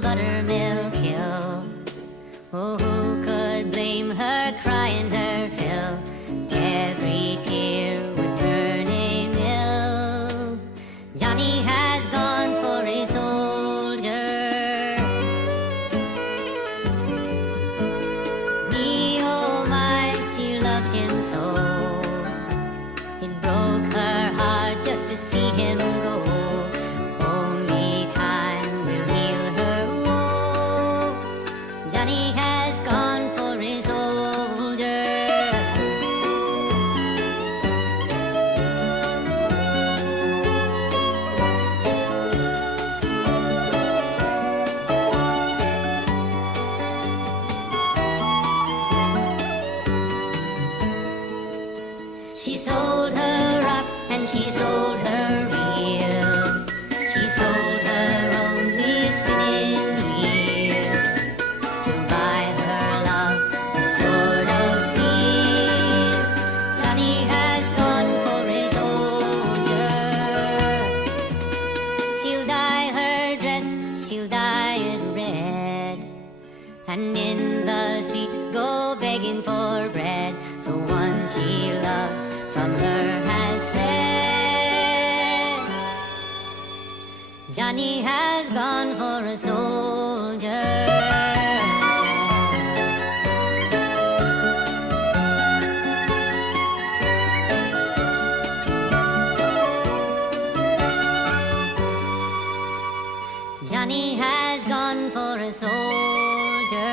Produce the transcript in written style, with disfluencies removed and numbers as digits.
on Buttermilk Hill. Oh, who could blame her crying her fill? Every tear would turn a mill. Johnny has gone for a soldier. Me, oh my, she loved him so. It broke her heart just to see him go. Only time will heal her woe. Johnny has gone for a soldier. She sold her rock and she sold her reel. She sold her only spinning wheel to buy her love a sword of steel. Johnny has gone for a soldier. She'll dye her dress, she'll dye it red, and in the streets go begging for bread. The one she loves from her has fled. Johnny has gone for a soldier. Johnny has gone for a soldier.